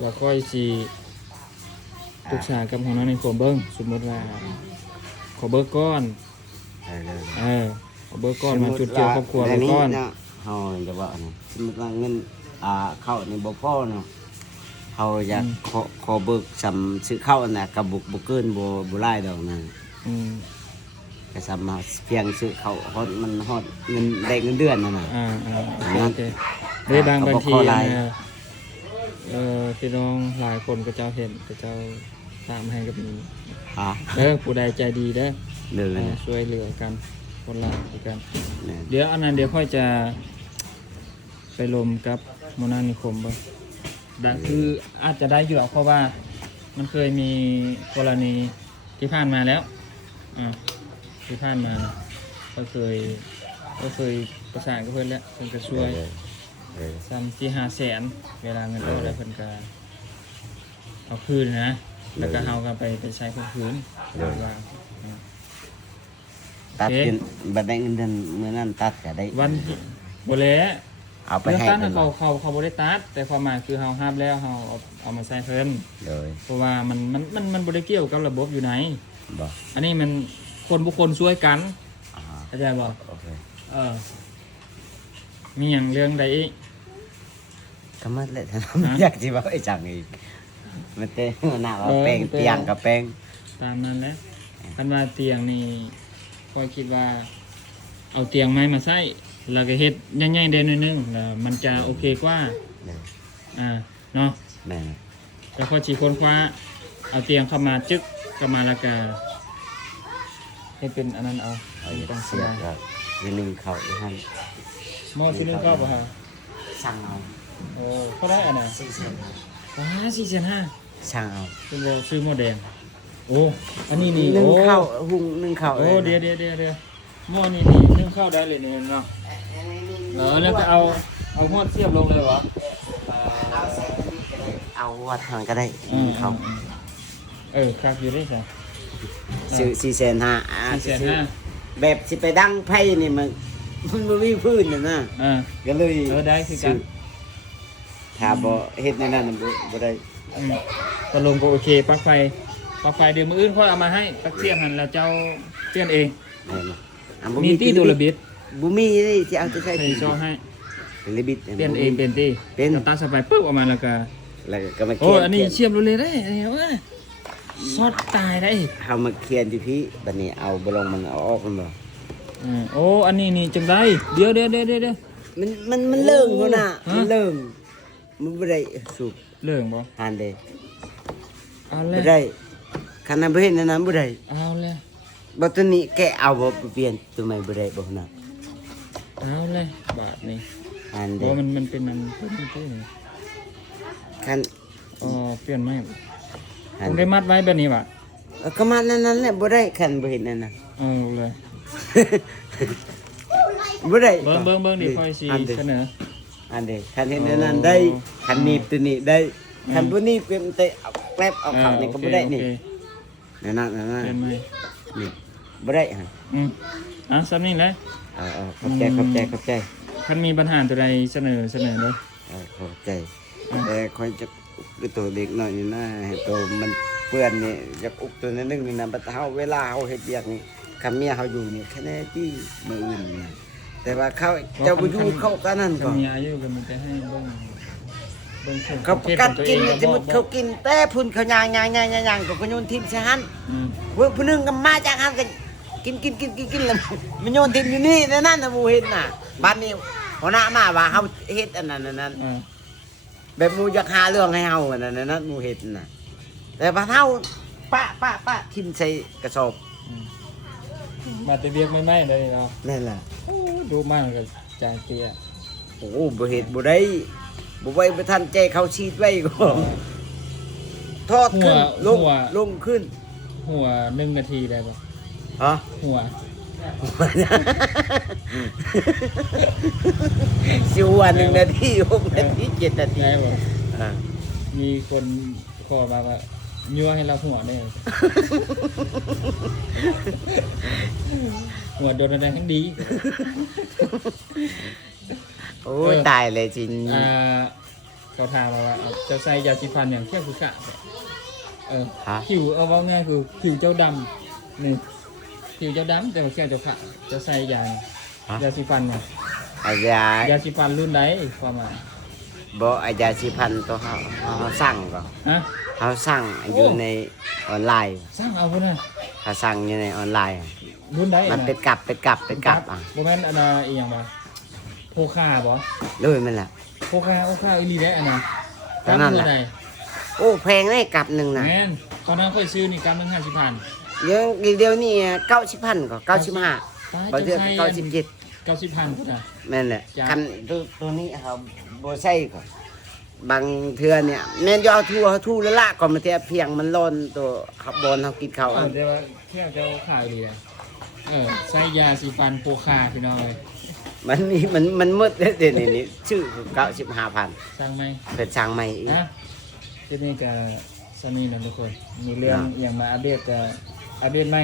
เราค่อยสิปรึกษากับของน้องในครัวเบิ้งสมมติว่าขอเบิกก้อนขอเบิกก้อนมาจุดเกี่ยวครอบครัวเราก้อนเฮาจะว่านะสมมุติว่าเงินเข้าในบ่พอเนาะเฮาอยากขอเบิกสำซื้อข้าวน่ะกับบ่เกินบ่หลายดอกนั่นก็สามารถเพียงซื้อข้าวฮอดมันฮอดเงินได้เงินเดือนนั่นน่ะโอเคได้บางทีพี่น้องหลายคนก็เจ้าเห็นก็เจ้าตามให้กับนี้ผู้ใดใจดีช่วยเหลือกันคนละกันเดี๋ยวอันนั้นเดี๋ยวค่อยจะไปลมกับโมนานิคมบ้างคืออาจจะได้อยู่เพราะว่ามันเคยมีกรณีที่ผ่านมาแล้วที่ผ่านมาก็เคยประสานกับเพื่อนแล้วเพื่อนก็ช่วยซ้ำที่500,000เวลาเงินเราได้เพิ่นก็เอาคืนนะแล้วก็เอากันไปใช้คนคืนว่าตัดเป็นบัดได้เงินเดือนเมื่อนั้นตัดก็ได้วันบ่แล้วเอาไปให้เขาบ่ได้ตัดแต่ความหมายคือเฮาห้ามแล้วเฮาเอามาใช้เพิ่นเพราะว่ามันบ่ได้เกี่ยวกับระบบอยู่ไหนบ่อันนี้มันคนบุคคลช่วยกันเข้าใจบ่โอเคมีหยังเรื่องใดอีกก็มันแหละอยากสิว่าไอ้จังอีกมันเต้หน้าว่าแป้งเตียงกับแป้งตามนั้นแหละคันว่าเตียงนี่ค่อยคิดว่าเอาเตียงไม้มาใส่แล้วก็เฮ็ดใหญ่ๆเด่นนิดนึงแล้วมันจะโอเคกว่าเนาะแต่พอฉีคนคว้าเอาเตียงเข้ามาจึ๊กเข้ามาแล้วก็ให้เป็นอันนั้นเอาต้องเสียบนิดนึงเข้าอีกหั่นหม้อชิ้นนึงเข้าบ่ฮะสั่งเอาโอ้เขาได้อันน่ะ4,500ว้า4,500สั่งเอาเป็นโลซื้อหม้อแดงโอ้อันนี้นี่นึ่งข้าวหุงนึ่งข้าวโอ้เดี๋ยวหม้อนี่นึ่งข้าวได้เลยเนี่ยเนาะแล้วก็เอาหม้อเสียบลงเลยวะเอาวัดทางก็ได้เขาครับอยู่ได้ใช่ซื้อ4,500แบบสิไปดังไผ่นี่มันบ่มีพื้นนะก็เลยได้คือกันถ้าบ่เฮ็ดในนั้นบ่ได้ก็ลงก็โอเคปลั๊กไฟเดี๋ยวมื้ออื่นค่อยเอามาให้ตักเสียงหันแล้วเจ้าเปลี่ยนเองมีตี้ตัวระบิดบ่มีนี่สิเอาจะใช้ที่ซอให้ระบิดเปลี่ยนเองเป็นตี้ตาสบายปึ๊บออกมาแล้วก็มาโอ้อันนี้เชื่อมเลยได้ช็อตตายได้เฮามาเขียนที่พี่บัดนี้เอาบ่ลงมันเอาออกมันบ่โอ้อันนี้นี่จังได้เดี๋ยวมันเลิ่งพุ่นน่ะมันเลิ่งมันบ่ได้สุกเลิ่งบ่อันเด้เอาแล้วบ่ได้คันนั้นบ่เห็นนั้นบ่ได้เอาแล้วบ่ตัวนี้แกเอาบ่เปลี่ยนตัวใหม่บ่ได้บ่น่ะเอาเลยบาทนี้อันเด้มันเป็นมันนี่คันเปลี่ยนใหม่ผมได้มัดไว้แบบนี้ว่ะก็มัดนั้นแหละบ่ได้คันบ่เห็นนั่นน่ะเอาเลยบ่ได้เบิ่งดิค่อยสิเสนออันเด้คันเห็นนั้นได้คันนี้ตัวนี้ได้คันบ่นี้เป็นเตะเอาแป๊บเอาเข้านี่ก็บ่ได้นี่นั่นเป็นไหมนี่บ่ได้ฮะซ้ำนี่แหละขอบใจคันมีปัญหาตัวใดเสนอเลยขอบใจแต่ค่อยจะตัวเด็กหน่อยนี่นะให้ตัวมันเปื้อนนี่อยากอุกตัวนึงนี่นะบัดเฮาเวลาเฮาเฮ็ดเวียกนี่คันเมียเฮาอยู่นี่แค่นี้ที่มื้ออื่นนี่แต่ว่าเขาเจ้าบ่อยู่เขากันนั่นก็มีอายุก็มันจะให้เบิ่งเขากัดกินสมมุติเขากินแต่พุ่นเขาย่างก็โยนทิ้งใส่หั่นผู้นึงก็มาจากหั่นก็กินแล้วมันโยนทิ้งอยู่นี่นั่นน่ะหมู่เฮ็ดน่ะบัดนี้หัวหน้ามาว่าเฮาเฮ็ดอันนั้นแบบหมู่อยากหาเรื่องให้เฮาอันนั้นหมู่เฮ็ดน่ะแต่ว่าเฮาปะทิ้งใส่กระสอบมาแต่เวียกไม่เลยเนาะนั่นล่ะดูมากกับจางเตี้ยโอ้บ่เฮ็ดบ่ได้บ่ไว้บ่ทันใจเขาชีดไว้ก็ทอดขึ้นลงขึ้นหัว1 นาทีได้ป่ะฮะหัวสิหัว1 นาที6 นาที7 นาทีได้ป่ะมีคนขอมาว่ายั่วให้เราหัวได้หัวโดนแดงทั้งดีโอ้ตายเลยจริง เขาถามมาว่าจะใส่ยาสีฟันอย่างเที่ยวคือขะผิวเอาว่าง่ายคือผิวเจ้าดำนี่ผิวเจ้าดำแต่ว่าแค่เจ้าขะจะใส่ยาสีฟันเนี่ยยาสีฟันรุ่นไหนความหมายบ่ยาสีฟันตัวเขาสั่งก่อนเขาสั่งอยู่ในออนไลน์สั่งเอาพุ่นน่ะเขาสั่งอยู่ในออนไลน์รุ่นไหนมันเป็นกับบ่แม่นอันน่ะอีหยังบ่โพคาบ่เลยมันแหละโพคาอีหลีได้อันน่ะนั่นแหละโอ้แพงได้กับหนึ่งนะแม่นตอนนั้นค่อยซื้อนี่กับ1 50,000เดี๋ยวนี้90,000ก็95บ่เดือน97 90,000พุ่นน่ะแม่นแหละคันตัวนี้เขาบ่ใส่ก็บางเทื่อเนี่ยแม่นยอทูแล้วละก่อนมาเทียเพียงมันร้อนตัวขับบอลเขากินเขาเดี๋ยวว่าแค่เจ้าขายเลยใส่ยาสีฟันโพคาพี่น้องเลยมันมืดเดี๋ยวนี้ชื่อ95,000สั่งไหมเปิดสั่งใหม่อีกที่นี่กับซันนี่นะทุกคนมีเรื่องอย่างมาอัปเดตกับอัปเดตไหม